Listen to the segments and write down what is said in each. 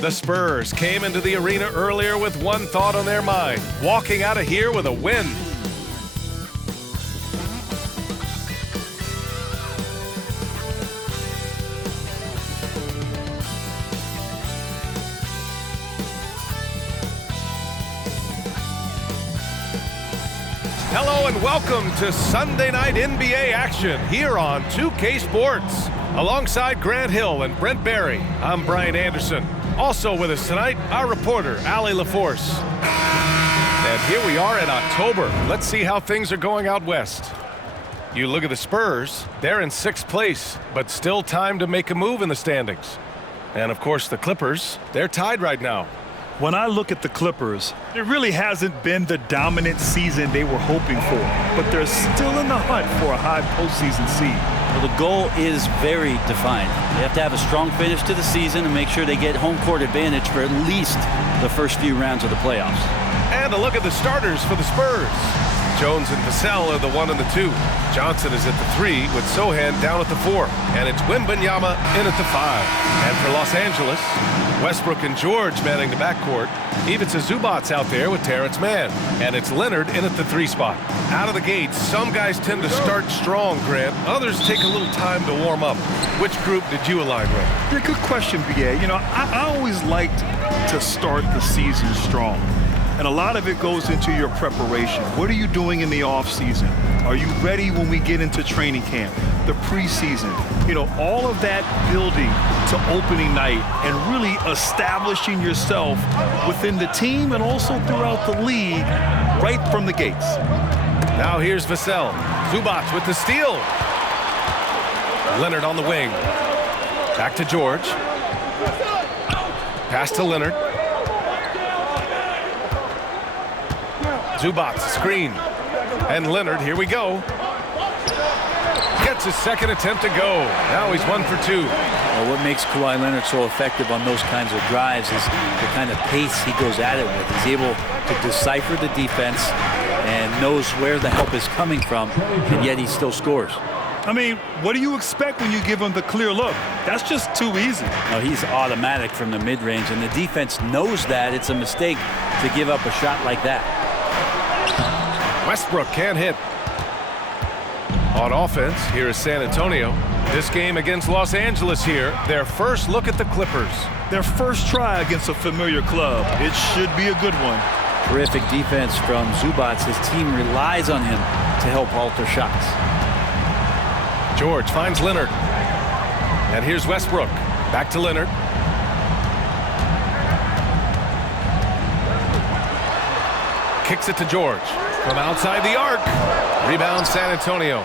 The Spurs came into the arena earlier with one thought on their mind, walking out of here with a win. Hello and welcome to Sunday Night NBA action here on 2K Sports. Alongside Grant Hill and Brent Barry, I'm Brian Anderson. Also with us tonight, our reporter, Allie LaForce. And here we are in October. Let's see how things are going out west. You look at the Spurs, they're in 6th place, but still time to make a move in the standings. And of course, the Clippers, they're tied right now. When I look at the Clippers, it really hasn't been the dominant season they were hoping for, but they're still in the hunt for a high postseason seed. Well, the goal is very defined. They have to have a strong finish to the season and make sure they get home court advantage for at least the first few rounds of the playoffs. And a look at the starters for the Spurs. Jones and Vassell are the 1 and the 2. Johnson is at the 3 with Sohan down at the 4. And it's Wembanyama in at the 5. And for Los Angeles, Westbrook and George manning the backcourt. Ivica Zubac's out there with Terrence Mann. And it's Leonard in at the 3 spot. Out of the gates, some guys tend to start strong, Grant. Others take a little time to warm up. Which group did you align with? Yeah, good question, BA. You know, I always liked to start the season strong. And a lot of it goes into your preparation. What are you doing in the offseason? Are you ready when we get into training camp, the preseason? You know, all of that building to opening night and really establishing yourself within the team and also throughout the league right from the gates. Now here's Vassell. Zubac with the steal. Leonard on the wing. Back to George. Pass to Leonard. Zubac, screen. And Leonard, here we go. Gets his second attempt to go. Now he's 1 for 2. Well, what makes Kawhi Leonard so effective on those kinds of drives is the kind of pace he goes at it with. He's able to decipher the defense and knows where the help is coming from, and yet he still scores. I mean, what do you expect when you give him the clear look? That's just too easy. No, he's automatic from the mid-range, and the defense knows that it's a mistake to give up a shot like that. Westbrook can't hit. On offense, here is San Antonio. This game against Los Angeles here, their first look at the Clippers. Their first try against a familiar club. It should be a good one. Terrific defense from Zubac. His team relies on him to help alter shots. George finds Leonard. And here's Westbrook. Back to Leonard. Kicks it to George. From outside the arc. Rebound San Antonio.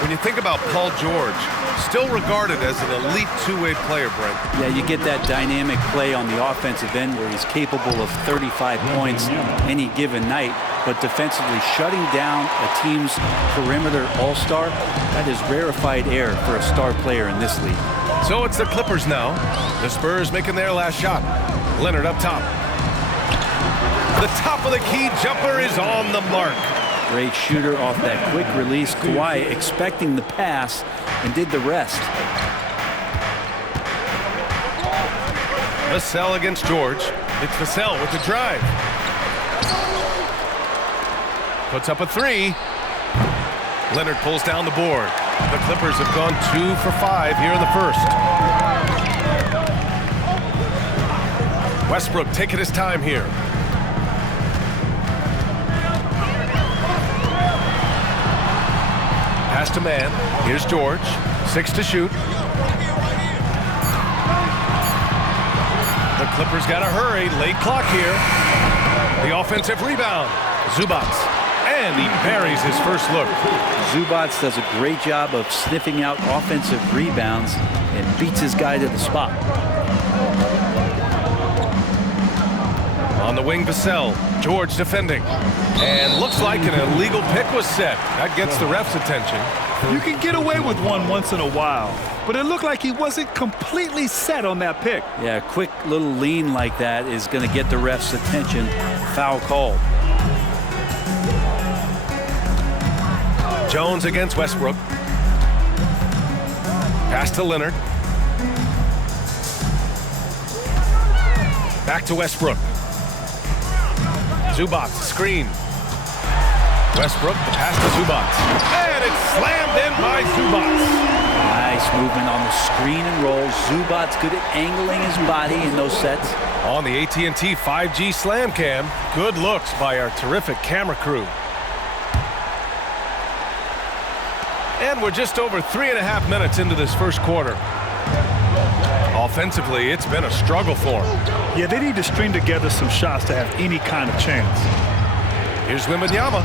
When you think about Paul George, still regarded as an elite two-way player, Brent. Yeah, you get that dynamic play on the offensive end where he's capable of 35 points any given night, but defensively shutting down a team's perimeter all-star, that is rarefied air for a star player in this league. So it's the Clippers now. The Spurs making their last shot. Leonard up top. The top of the key jumper is on the mark. Great shooter off that quick release. Kawhi expecting the pass and did the rest. Vassell against George. It's Vassell with the drive. Puts up a 3. Leonard pulls down the board. The Clippers have gone 2 for 5 here in the first. Westbrook taking his time here. Pass to Mann. Here's George. 6 to shoot. The Clippers got to hurry. Late clock here. The offensive rebound. Zubac. And he buries his first look. Zubac does a great job of sniffing out offensive rebounds and beats his guy to the spot. On the wing, Vassell. George defending. And looks like an illegal pick was set. That gets the ref's attention. You can get away with one once in a while, but it looked like he wasn't completely set on that pick. Yeah, a quick little lean like that is going to get the ref's attention. Foul called. Jones against Westbrook. Pass to Leonard. Back to Westbrook. Zubac, screen. Westbrook, the pass to Zubac. And it's slammed in by Zubac. Nice movement on the screen and roll. Zubac's good at angling his body in those sets. On the AT&T 5G Slam Cam, good looks by our terrific camera crew. And we're just over 3.5 minutes into this first quarter. Offensively, it's been a struggle for them. Yeah, they need to string together some shots to have any kind of chance. Here's Wembanyama.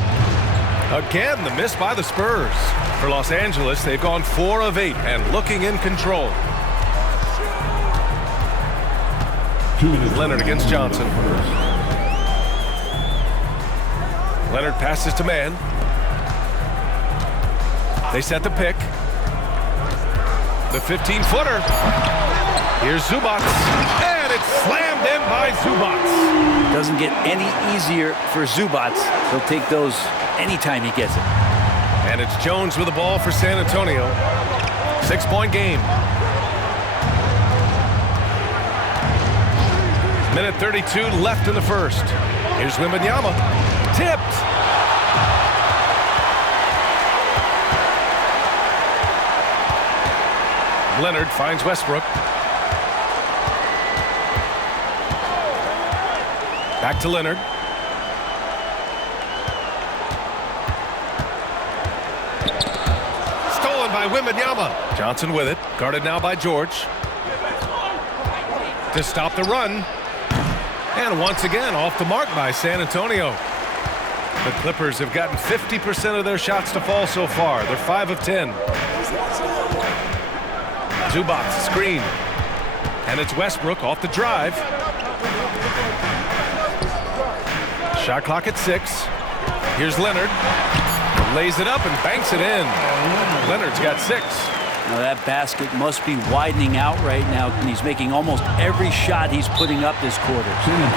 Again, the miss by the Spurs. For Los Angeles, they've gone 4 of 8 and looking in control. Leonard against Johnson. Leonard passes to Mann. They set the pick. The 15-footer. Here's Zubac. And it's slammed in by Zubac. Doesn't get any easier for Zubac. He'll take those anytime he gets it. And it's Jones with the ball for San Antonio. 6-point game. Minute 32 left in the first. Here's Wembanyama. Tipped. Leonard finds Westbrook. Back to Leonard. Stolen by Wembanyama. Johnson with it. Guarded now by George. To stop the run. And once again, off the mark by San Antonio. The Clippers have gotten 50% of their shots to fall so far. They're 5 of 10. Zubac, screen. And it's Westbrook off the drive. Shot clock at 6. Here's Leonard. Lays it up and banks it in. Leonard's got 6. Now that basket must be widening out right now, and he's making almost every shot he's putting up this quarter.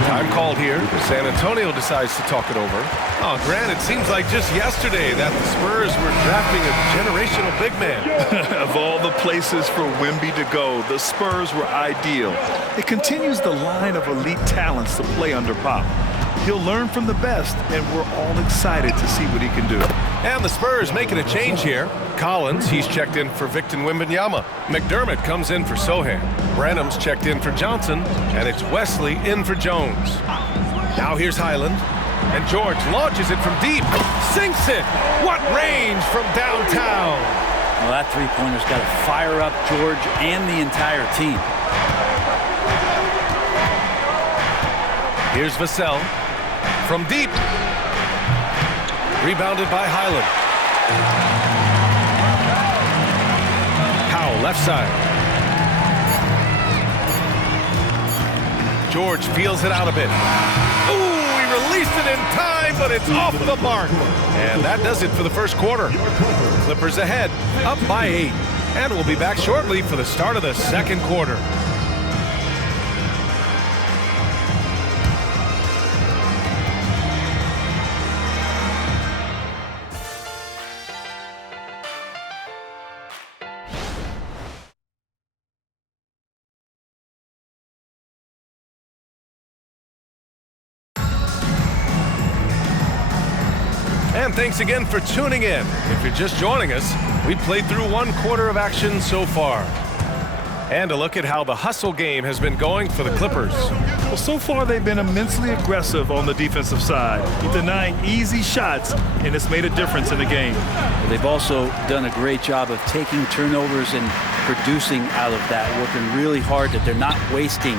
Time called here. San Antonio decides to talk it over. Oh, Grant, it seems like just yesterday that the Spurs were drafting a generational big man. Of all the places for Wemby to go, the Spurs were ideal. It continues the line of elite talents to play under Pop. He'll learn from the best, and we're all excited to see what he can do. And the Spurs making a change here. Collins, he's checked in for Victor Wembanyama. McDermott comes in for Sohan. Branham's checked in for Johnson, and it's Wesley in for Jones. Now here's Highland, and George launches it from deep, sinks it. What range from downtown! Well, that three-pointer's got to fire up George and the entire team. Here's Vassell from deep. Rebounded by Highland. Powell, left side. George feels it out a bit. Ooh, he released it in time, but it's off the mark. And that does it for the first quarter. Clippers ahead, up by 8. And we'll be back shortly for the start of the second quarter. And thanks again for tuning in. If you're just joining us, we played through 1 quarter of action so far. And a look at how the hustle game has been going for the Clippers. Well, so far they've been immensely aggressive on the defensive side, denying easy shots, and it's made a difference in the game. They've also done a great job of taking turnovers and producing out of that, working really hard that they're not wasting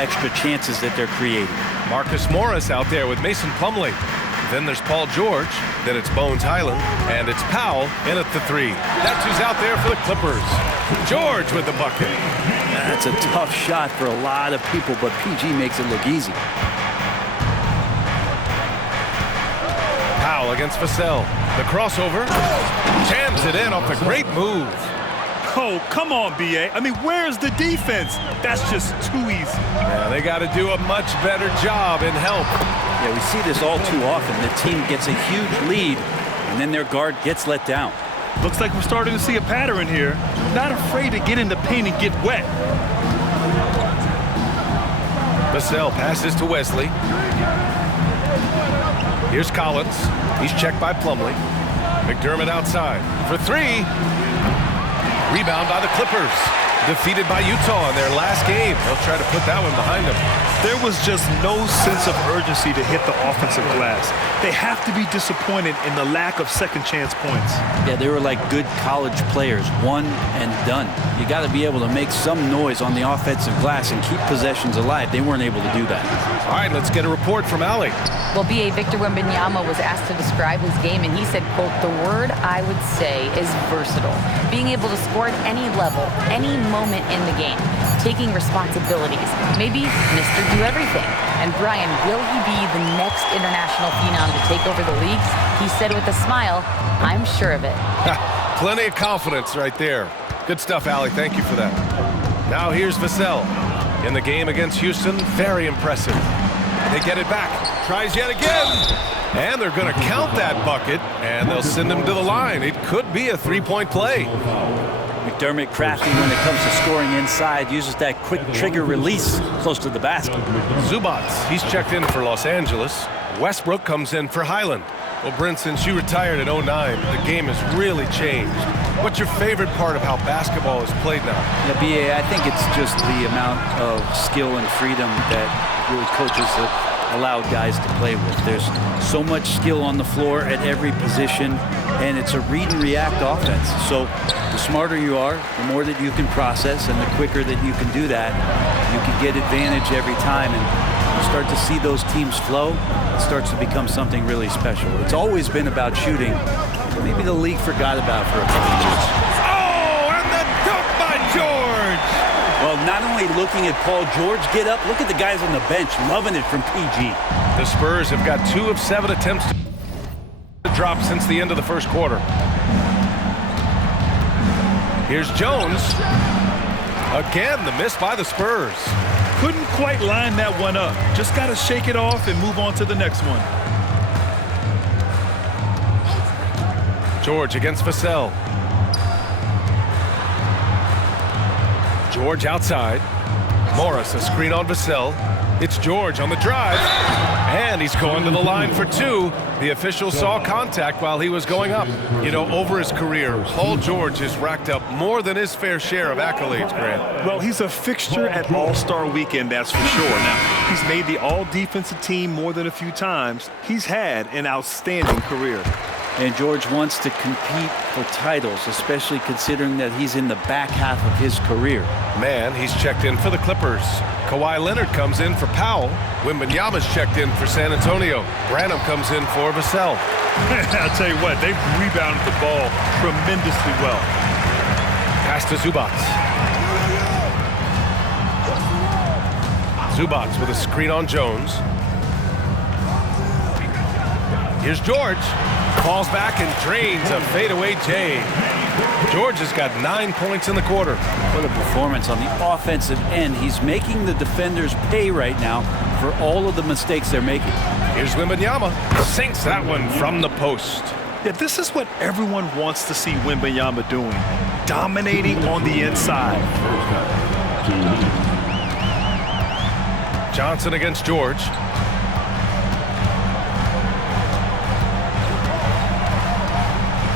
extra chances that they're creating. Marcus Morris out there with Mason Plumlee. Then there's Paul George, then it's Bones Highland, and it's Powell in at the 3. That's who's out there for the Clippers. George with the bucket. That's a tough shot for a lot of people, but PG makes it look easy. Powell against Vassell. The crossover. Jams it in off a great move. Oh, come on, B.A. I mean, where's the defense? That's just too easy. Yeah, they got to do a much better job in help. Yeah, we see this all too often. The team gets a huge lead, and then their guard gets let down. Looks like we're starting to see a pattern here. Not afraid to get in the paint and get wet. Vassell passes to Wesley. Here's Collins. He's checked by Plumlee. McDermott outside for three. Rebound by the Clippers. Defeated by Utah in their last game. They'll try to put that one behind them. There was just no sense of urgency to hit the offensive glass. They have to be disappointed in the lack of second chance points. Yeah, they were like good college players, one and done. You got to be able to make some noise on the offensive glass and keep possessions alive. They weren't able to do that. All right, let's get a report from Allie. Well, B.A. Victor Wembanyama was asked to describe his game, and he said, quote, "The word I would say is versatile. Being able to score at any level, any moment in the game, taking responsibilities, maybe Mr. Do-Everything." And Brian, will he be the next international phenom to take over the league? He said with a smile, "I'm sure of it." Plenty of confidence right there. Good stuff, Allie. Thank you for that. Now here's Vassell. In the game against Houston, very impressive. They get it back. Tries yet again. And they're going to count that bucket, and they'll send him to the line. It could be a three-point play. McDermott crafty when it comes to scoring inside, uses that quick trigger release close to the basket. Zubac, he's checked in for Los Angeles. Westbrook comes in for Highland. Well, Brent, since you retired at 09, the game has really changed. What's your favorite part of how basketball is played now? Yeah, B.A., I think it's just the amount of skill and freedom that really coaches have allowed guys to play with. There's so much skill on the floor at every position, and it's a read and react offense. So the smarter you are, the more that you can process, and the quicker that you can do that, you can get advantage every time. And you start to see those teams flow, it starts to become something really special. It's always been about shooting. Maybe the league forgot about for a couple of years. Oh, and the dunk by George! Well, not only looking at Paul George get up, look at the guys on the bench loving it from PG. The Spurs have got 2 of 7 attempts to drop since the end of the first quarter. Here's Jones. Again, the miss by the Spurs. Couldn't quite line that one up. Just got to shake it off and move on to the next one. George against Vassell. George outside. Morris, a screen on Vassell. It's George on the drive. And he's going to the line for 2. The official saw contact while he was going up. You know, over his career, Paul George has racked up more than his fair share of accolades, Grant. Well, he's a fixture at All-Star Weekend, that's for sure. Now, he's made the All-Defensive team more than a few times. He's had an outstanding career. And George wants to compete for titles, especially considering that he's in the back half of his career. Man, he's checked in for the Clippers. Kawhi Leonard comes in for Powell. Wembanyama's checked in for San Antonio. Branham comes in for Vassell. I'll tell you what, they've rebounded the ball tremendously well. Pass to Zubac. Zubac with a screen on Jones. Here's George. Falls back and drains a fadeaway J. George has got 9 points in the quarter. What a performance on the offensive end. He's making the defenders pay right now for all of the mistakes they're making. Here's Wembanyama. Sinks that one from the post. Yeah, this is what everyone wants to see Wembanyama doing. Dominating on the inside. Johnson against George.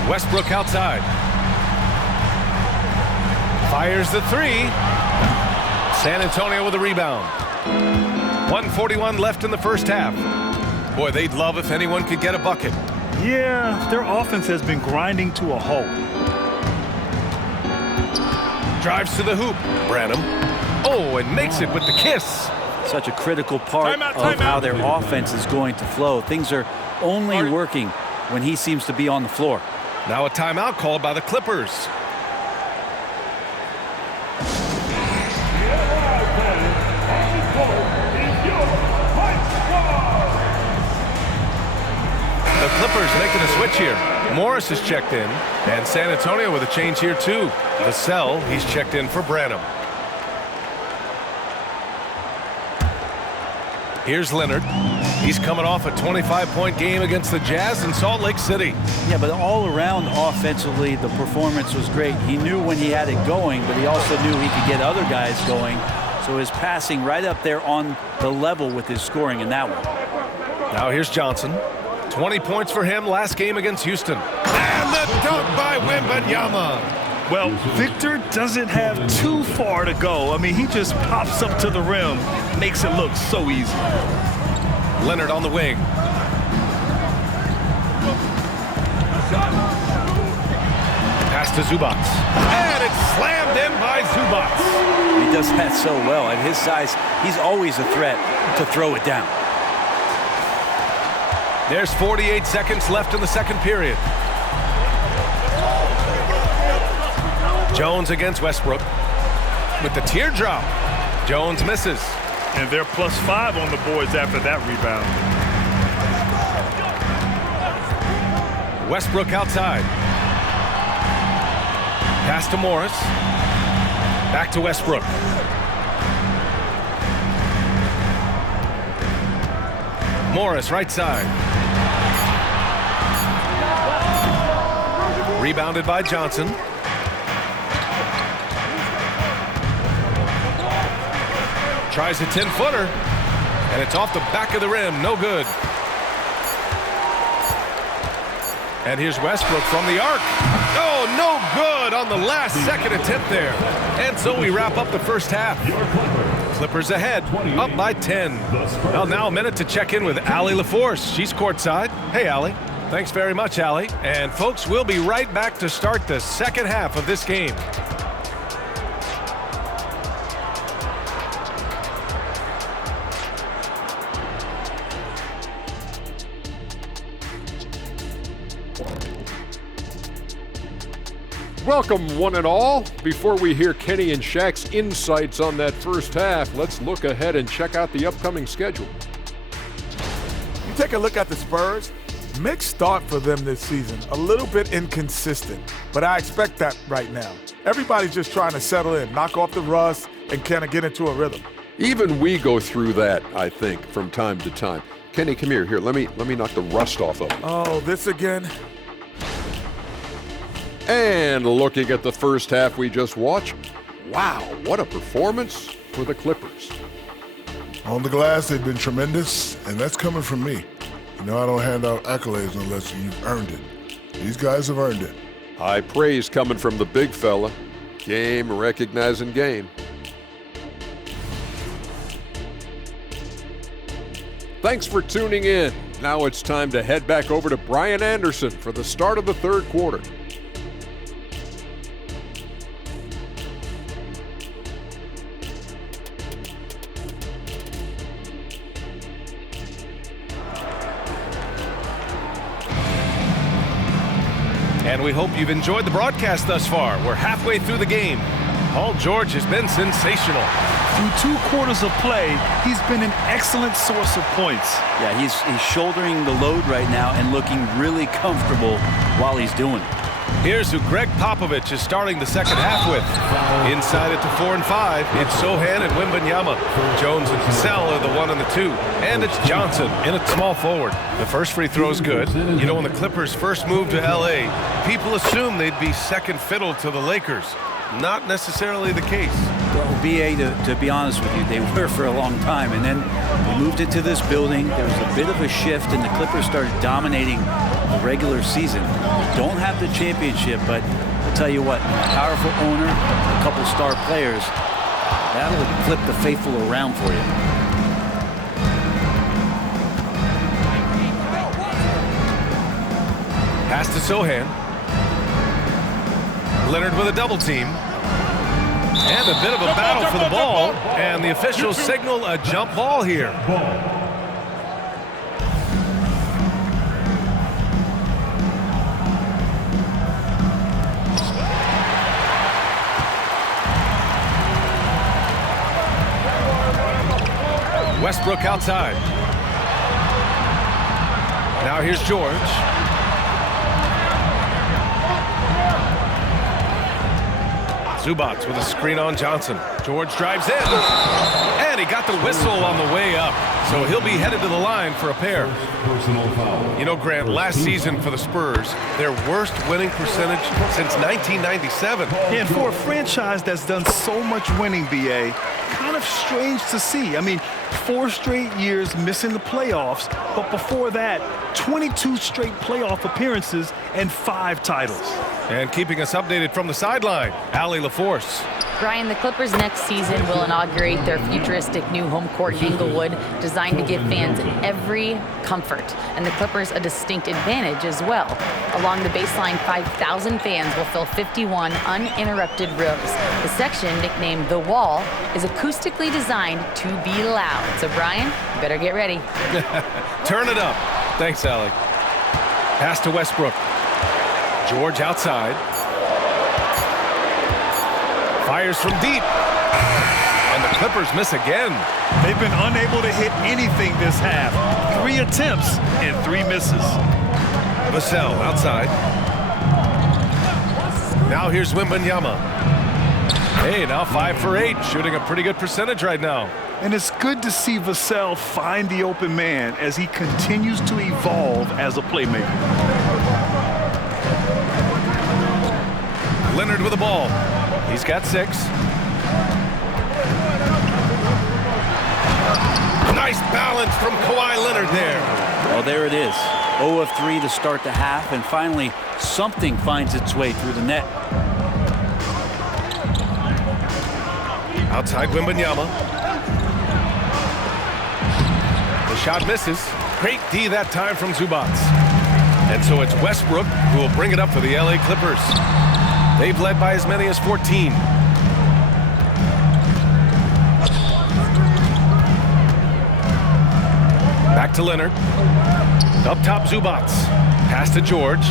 Westbrook outside. Fires the 3. San Antonio with a rebound. 1:41 left in the first half. Boy, they'd love if anyone could get a bucket. Yeah, their offense has been grinding to a halt. Drives to the hoop. Branham. Oh, and makes it with the kiss. Such a critical part of how their offense is going to flow. Things are only working when he seems to be on the floor. Now a timeout called by the Clippers. The Clippers making a switch here. Morris is checked in, and San Antonio with a change here too. Vassell, he's checked in for Branham. Here's Leonard. He's coming off a 25-point game against the Jazz in Salt Lake City. Yeah, but all around offensively, the performance was great. He knew when he had it going, but he also knew he could get other guys going. So his passing right up there on the level with his scoring in that one. Now here's Johnson. 20 points for him last game against Houston. And the dunk by Wembanyama. Well, Victor doesn't have too far to go. I mean, he just pops up to the rim, makes it look so easy. Leonard on the wing. Pass to Zubac. And it's slammed in by Zubac. He does that so well. At his size, he's always a threat to throw it down. There's 48 seconds left in the second period. Jones against Westbrook with the teardrop. Jones misses. And they're +5 on the boards after that rebound. Westbrook outside. Pass to Morris. Back to Westbrook. Morris right side. Rebounded by Johnson. Tries a 10-footer, and it's off the back of the rim. No good. And here's Westbrook from the arc. Oh, no good on the last second attempt there. And so we wrap up the first half. Clippers ahead, up by 10. Well, now a minute to check in with Allie LaForce. She's courtside. Hey, Allie. Thanks very much, Allie. And folks, we'll be right back to start the second half of this game. Welcome, one and all. Before we hear Kenny and Shaq's insights on that first half, let's look ahead and check out the upcoming schedule. You take a look at the Spurs, mixed start for them this season. A little bit inconsistent, but I expect that right now. Everybody's just trying to settle in, knock off the rust, and kind of get into a rhythm. Even we go through that, I think, from time to time. Kenny, come here. Here, let me knock the rust off of you. Oh, this again? And looking at the first half we just watched, wow, what a performance for the Clippers. On the glass, they've been tremendous, and that's coming from me. You know, I don't hand out accolades unless you've earned it. These guys have earned it. High praise coming from the big fella. Game recognizing game. Thanks for tuning in. Now it's time to head back over to Brian Anderson for the start of the third quarter. And we hope you've enjoyed the broadcast thus far. We're halfway through the game. Paul George has been sensational. Through 2 quarters of play, he's been an excellent source of points. Yeah, he's shouldering the load right now and looking really comfortable while he's doing it. Here's who Greg Popovich is starting the second half with. Inside it to 4 and 5, it's Sochan and Wembanyama. Jones and Cassell are the 1 and the 2. And it's Johnson in at small forward. The first free throw is good. You know, when the Clippers first moved to L.A., people assumed they'd be second fiddle to the Lakers. Not necessarily the case. Well, B.A., to be honest with you, they were for a long time. And then we moved into this building. There was a bit of a shift, and the Clippers started dominating the regular season. They don't have the championship, but I'll tell you what, powerful owner, a couple star players, that'll flip the faithful around for you. Pass to Sochan. Leonard with a double team. And a bit of a battle for the ball. And the officials signal a jump ball here. Westbrook outside. Now here's George. Zubac with a screen on Johnson. George drives in, and he got the whistle on the way up. So he'll be headed to the line for a pair. You know, Grant, last season for the Spurs, their worst winning percentage since 1997. And for a franchise that's done so much winning, B.A., kind of strange to see. I mean, 4 straight years missing the playoffs, but before that, 22 straight playoff appearances and 5 titles. And keeping us updated from the sideline, Allie LaForce. Brian, the Clippers next season will inaugurate their futuristic new home court in Inglewood, designed to give fans every comfort, and the Clippers a distinct advantage as well. Along the baseline, 5,000 fans will fill 51 uninterrupted rows. The section, nicknamed The Wall, is acoustically designed to be loud. So, Brian, you better get ready. Turn it up. Thanks, Allie. Pass to Westbrook. George outside. Fires from deep. And the Clippers miss again. They've been unable to hit anything this half. 3 attempts and 3 misses. Vassell outside. Now here's Wembanyama. Hey, now 5 for 8, shooting a pretty good percentage right now. And it's good to see Vassell find the open man as he continues to evolve as a playmaker. Leonard with the ball. He's got 6. Nice balance from Kawhi Leonard there. Well, there it is. 0 of 3 to start the half, and finally something finds its way through the net. Outside Wembanyama. The shot misses. Great D that time from Zubac. And so it's Westbrook who will bring it up for the LA Clippers. They've led by as many as 14. Back to Leonard. Up top, Zubac. Pass to George.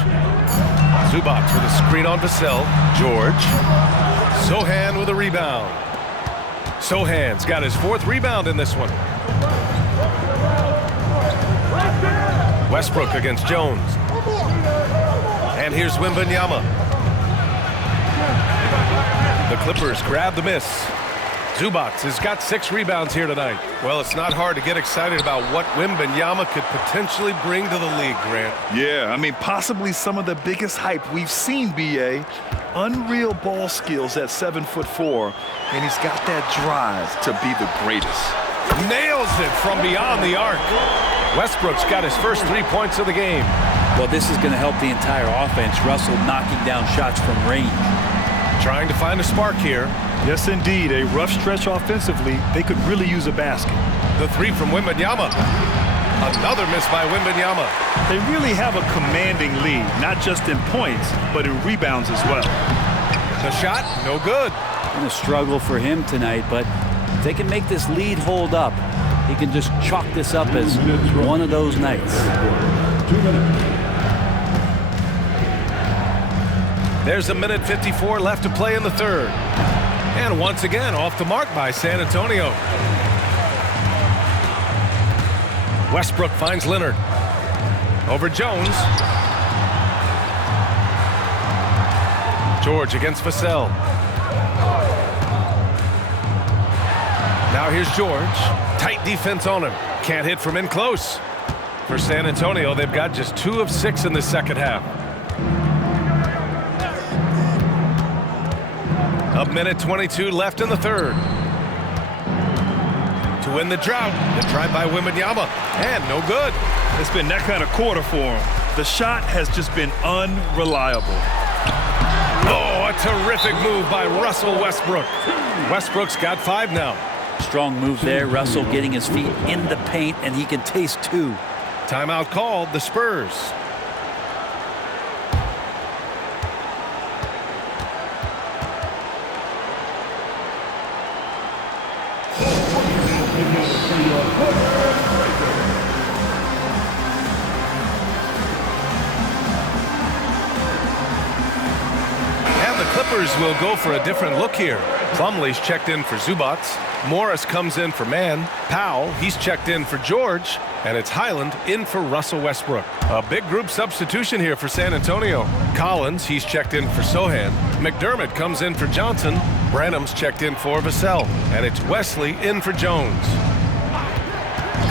Zubac with a screen on Vassell. George. Sochan with a rebound. Sochan's got his 4th rebound in this one. Westbrook against Jones. And here's Wembanyama. The Clippers grab the miss. Zubac has got 6 rebounds here tonight. Well, it's not hard to get excited about what Wembanyama could potentially bring to the league, Grant. Yeah, I mean, possibly some of the biggest hype we've seen, B.A. Unreal ball skills at 7'4", and he's got that drive to be the greatest. Nails it from beyond the arc. Westbrook's got his first 3 points of the game. Well, this is going to help the entire offense. Russell knocking down shots from range. Trying to find a spark here. Yes, indeed. A rough stretch offensively. They could really use a basket. The 3 from Wembanyama. Another miss by Wembanyama. They really have a commanding lead, not just in points, but in rebounds as well. The shot, no good. Been a struggle for him tonight, but if they can make this lead hold up, he can just chalk this up as one of those nights. 2 minutes. There's 1:54 left to play in the 3rd. And once again, off the mark by San Antonio. Westbrook finds Leonard. Over Jones. George against Vassell. Now here's George. Tight defense on him. Can't hit from in close. For San Antonio, they've got just 2 of 6 in the second half. 1:22 left in the 3rd. To win the drought, the drive by Wembanyama, and no good. It's been that kind of quarter for him. The shot has just been unreliable. Oh, a terrific move by Russell Westbrook. Westbrook's got 5 now. Strong move there. Russell getting his feet in the paint, and he can taste 2. Timeout called, the Spurs. Clippers will go for a different look here. Plumlee's checked in for Zubac. Morris comes in for Mann. Powell, he's checked in for George. And it's Highland in for Russell Westbrook. A big group substitution here for San Antonio. Collins, he's checked in for Sochan. McDermott comes in for Johnson. Branham's checked in for Vassell. And it's Wesley in for Jones.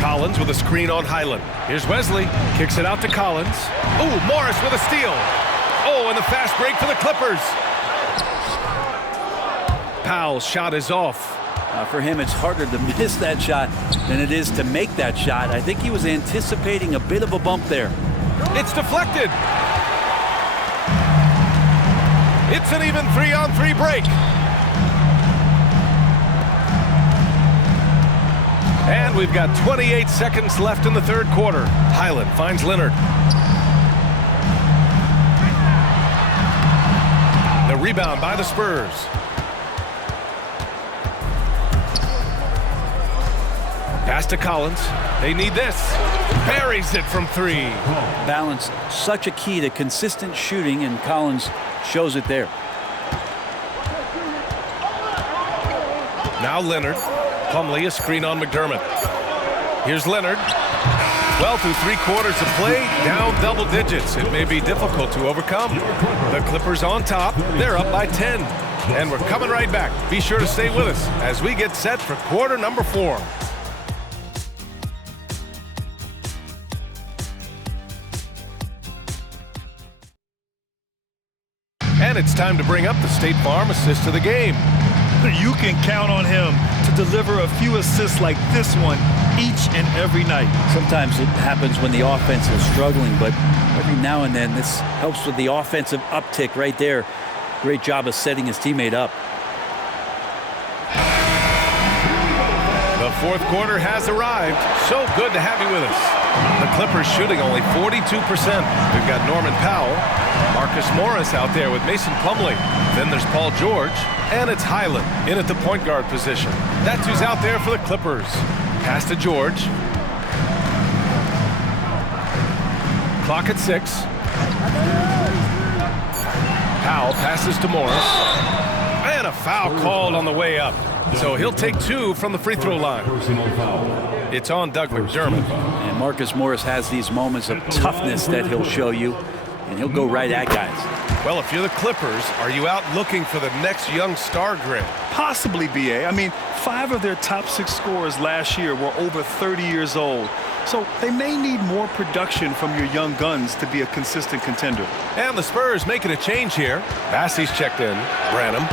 Collins with a screen on Highland. Here's Wesley. Kicks it out to Collins. Ooh, Morris with a steal. Oh, and the fast break for the Clippers. Powell's shot is off. For him, it's harder to miss that shot than it is to make that shot. I think he was anticipating a bit of a bump there. It's deflected. It's an even 3-on-3 break. And we've got 28 seconds left in the third quarter. Hyland finds Leonard. The rebound by the Spurs. Pass to Collins. They need this. Buries it from 3. Balance, such a key to consistent shooting, and Collins shows it there. Now Leonard. Plumlee, a screen on McDermott. Here's Leonard. Well, through 3 quarters of play, down double digits. It may be difficult to overcome. The Clippers on top. They're up by 10. And we're coming right back. Be sure to stay with us as we get set for quarter number 4. And it's time to bring up the State Farm assist of the game. You can count on him to deliver a few assists like this one each and every night. Sometimes it happens when the offense is struggling, but every now and then this helps with the offensive uptick right there. Great job of setting his teammate up. The fourth quarter has arrived. So good to have you with us. The Clippers shooting only 42%. We've got Norman Powell, Marcus Morris out there with Mason Plumlee. Then there's Paul George, and it's Hyland in at the point guard position. That's who's out there for the Clippers. Pass to George. Clock at 6. Powell passes to Morris. And a foul called on the way up. So he'll take 2 from the free throw line. It's on Doug McDermott. And Marcus Morris has these moments of toughness that he'll show you, and he'll go right at guys. Well, if you're the Clippers, are you out looking for the next young star, Grant? Possibly, B.A. I mean, 5 of their top 6 scorers last year were over 30 years old. So they may need more production from your young guns to be a consistent contender. And the Spurs making a change here. Bassey's checked in. Branham.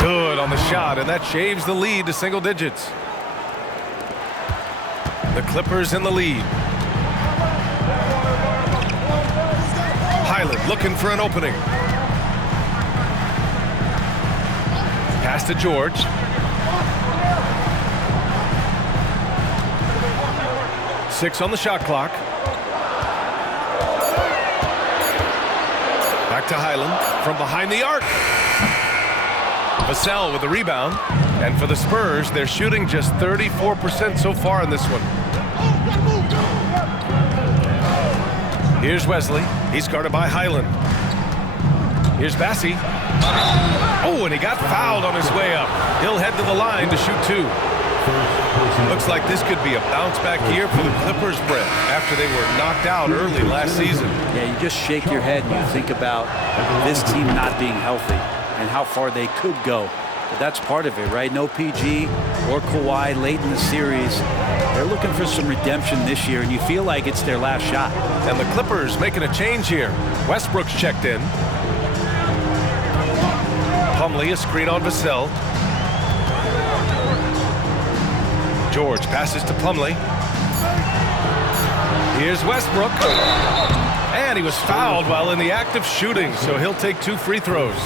Good on the shot, and that shaves the lead to single digits. The Clippers in the lead. Hyland looking for an opening. Pass to George. Six on the shot clock. Back to Hyland from behind the arc. Vassell with the rebound. And for the Spurs, they're shooting just 34% so far in this one. Here's Wesley. He's guarded by Hyland. Here's Bassey. Oh, and he got fouled on his way up. He'll head to the line to shoot 2. Looks like this could be a bounce back year for the Clippers, Brett, after they were knocked out early last season. Yeah, you just shake your head and you think about this team not being healthy and how far they could go. But that's part of it, right? No PG or Kawhi late in the series. They're looking for some redemption this year, and you feel like it's their last shot. And the Clippers making a change here. Westbrook's checked in. Plumlee, a screen on Vassell. George passes to Plumlee. Here's Westbrook. And he was fouled while in the act of shooting, so he'll take 2 free throws.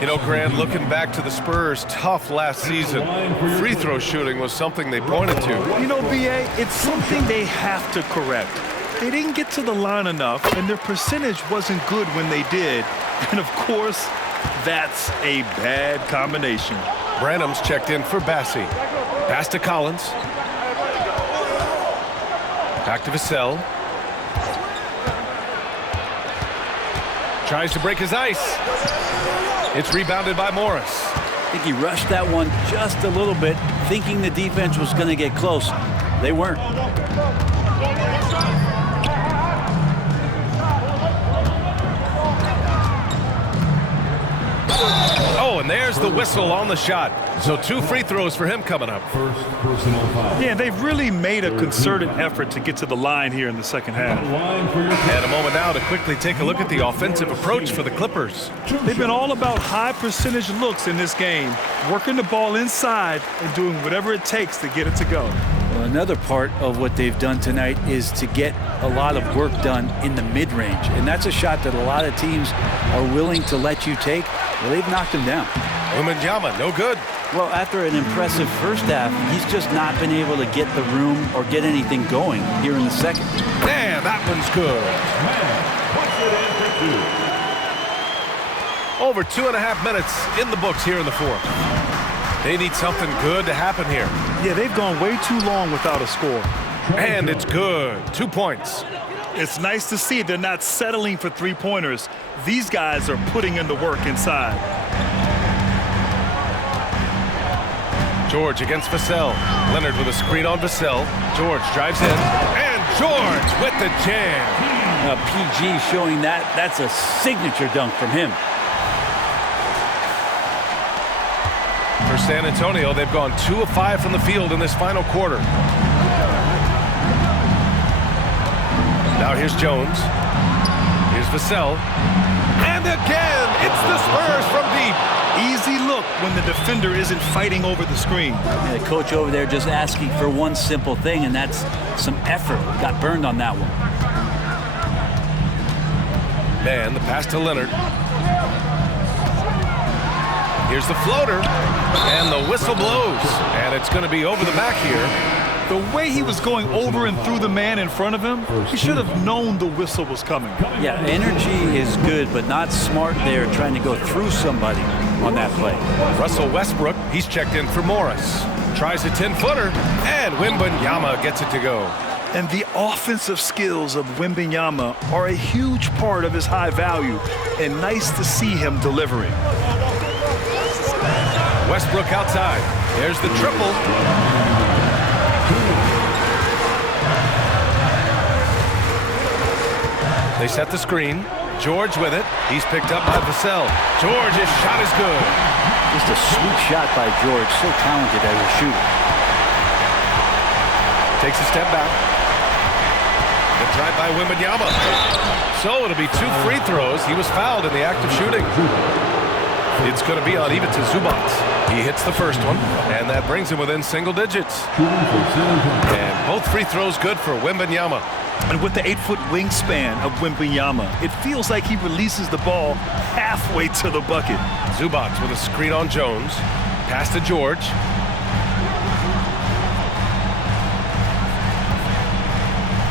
You know, Grant, looking back to the Spurs' tough last season, free throw shooting was something they pointed to. You know, B.A., it's something they have to correct. They didn't get to the line enough, and their percentage wasn't good when they did. And, of course, that's a bad combination. Branham's checked in for Bassey. Pass to Collins. Back to Vassell. Tries to break his ice. It's rebounded by Morris. I think he rushed that one just a little bit, thinking the defense was going to get close. They weren't. Oh, and there's the whistle on the shot. So 2 free throws for him coming up. First personal foul. Yeah, they've really made a concerted effort to get to the line here in the second half. And a moment now to quickly take a look at the offensive approach for the Clippers. They've been all about high percentage looks in this game, working the ball inside and doing whatever it takes to get it to go. Well, another part of what they've done tonight is to get a lot of work done in the mid-range. And that's a shot that a lot of teams are willing to let you take. Well, they've knocked him down. Wembanyama, no good. Well, after an impressive first half, he's just not been able to get the room or get anything going here in the second. And that one's good. Over 2.5 minutes in the books here in the fourth. They need something good to happen here. Yeah, they've gone way too long without a score. And it's good. 2 points. It's nice to see they're not settling for three-pointers. These guys are putting in the work inside. George against Vassell. Leonard with a screen on Vassell. George drives in. And George with the jam. PG showing that's a signature dunk from him. For San Antonio, they've gone 2 of 5 from the field in this final quarter. Now here's Jones. Here's Vassell. And again, it's the Spurs from deep. Easy look when the defender isn't fighting over the screen. Yeah, the coach over there just asking for one simple thing, and that's some effort. Got burned on that one. Man, the pass to Leonard. Here's the floater. And the whistle blows. And it's going to be over the back here. The way he was going over and through the man in front of him, he should have known the whistle was coming. Yeah, energy is good, but not smart there trying to go through somebody on that play. Russell Westbrook, he's checked in for Morris. Tries a 10-footer, and Wembanyama gets it to go. And the offensive skills of Wembanyama are a huge part of his high value, and nice to see him delivering. Westbrook outside. There's the triple. They set the screen. George with it. He's picked up by Vassell. George's shot is good. Just a sweet shot by George. So talented as a shooter. Takes a step back. Good drive by Wembanyama. So it'll be 2 free throws. He was fouled in the act of shooting. It's going to be on Ivica Zubac. He hits the first one, and that brings him within single digits. And both free throws good for Wembanyama. And with the 8-foot wingspan of Wembanyama, it feels like he releases the ball halfway to the bucket. Zubac with a screen on Jones. Pass to George.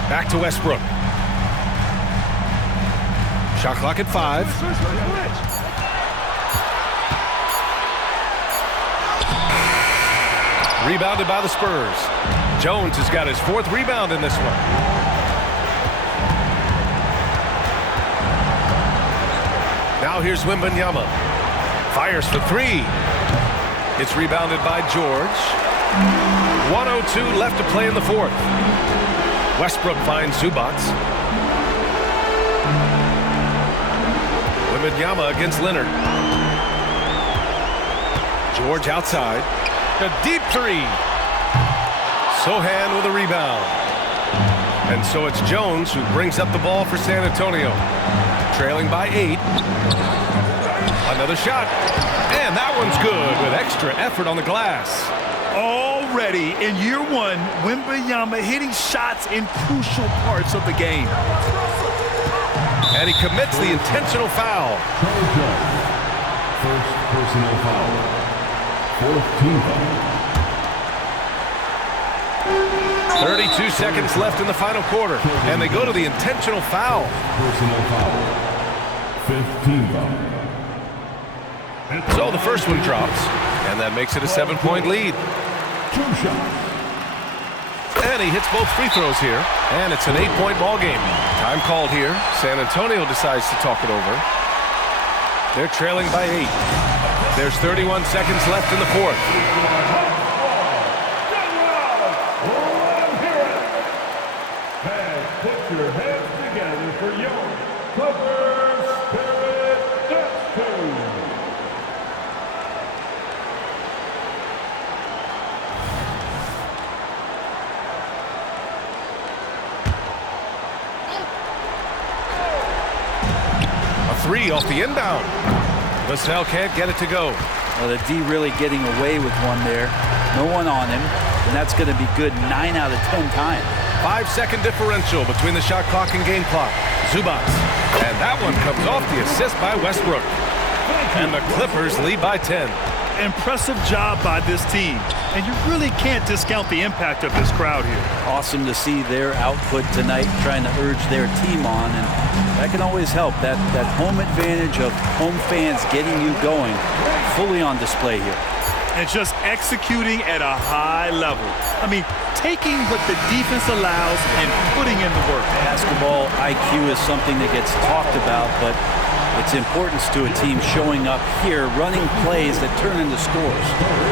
Back to Westbrook. Shot clock at 5. Rebounded by the Spurs. Jones has got his 4th rebound in this one. Now here's Wembanyama. Fires for 3. It's rebounded by George. 1:02 left to play in the 4th. Westbrook finds Zubac. Wembanyama against Leonard. George outside. A deep 3. Sohan with a rebound. And so it's Jones who brings up the ball for San Antonio. Trailing by 8. Another shot. And that one's good with extra effort on the glass. Already in year 1, Wembanyama hitting shots in crucial parts of the game. And he commits the intentional foul. First personal foul. 4th team foul. 32 seconds left in the final quarter, and they go to the intentional foul. Personal foul. 5th team foul. So the first one drops, and that makes it a 7-point lead. 2 shots. And he hits both free throws here, and it's an 8-point ball game. Time called here. San Antonio decides to talk it over. They're trailing by 8. There's 31 seconds left in the 4th. Put your heads together for your Clippers Spirit Dance Team. three off the inbound. Vassell can't get it to go. Well, the D really getting away with one there. No one on him, and that's going to be good 9 out of 10 times. 5-second differential between the shot clock and game clock. Zubac. And that one comes off the assist by Westbrook. And the Clippers lead by 10. Impressive job by this team. And you really can't discount the impact of this crowd here. Awesome to see their output tonight, trying to urge their team on, and that can always help. That home advantage of home fans getting you going, fully on display here. And just executing at a high level. I mean, taking what the defense allows and putting in the work. Basketball IQ is something that gets talked about, but its importance to a team showing up here, running plays that turn into scores.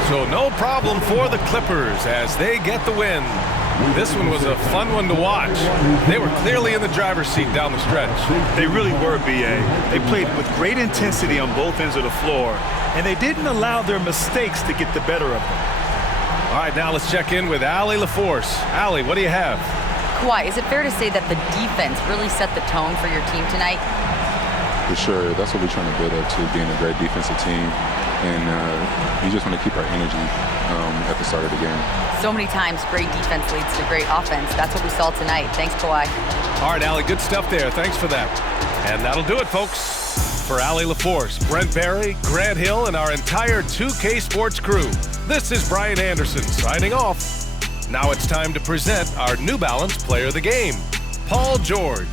So no problem for the Clippers as they get the win. This one was a fun one to watch. They were clearly in the driver's seat down the stretch. They really were, B.A. They played with great intensity on both ends of the floor, and they didn't allow their mistakes to get the better of them. All right, now let's check in with Allie LaForce. Allie, what do you have? Kawhi, is it fair to say that the defense really set the tone for your team tonight? For sure. That's what we're trying to build up to, being a great defensive team. And you just want to keep our energy at the start of the game. So many times great defense leads to great offense. That's what we saw tonight. Thanks, Kawhi. All right, Allie, good stuff there. Thanks for that. And that'll do it, folks. For Allie LaForce, Brent Barry, Grant Hill, and our entire 2K Sports crew, this is Brian Anderson signing off. Now it's time to present our New Balance Player of the Game, Paul George.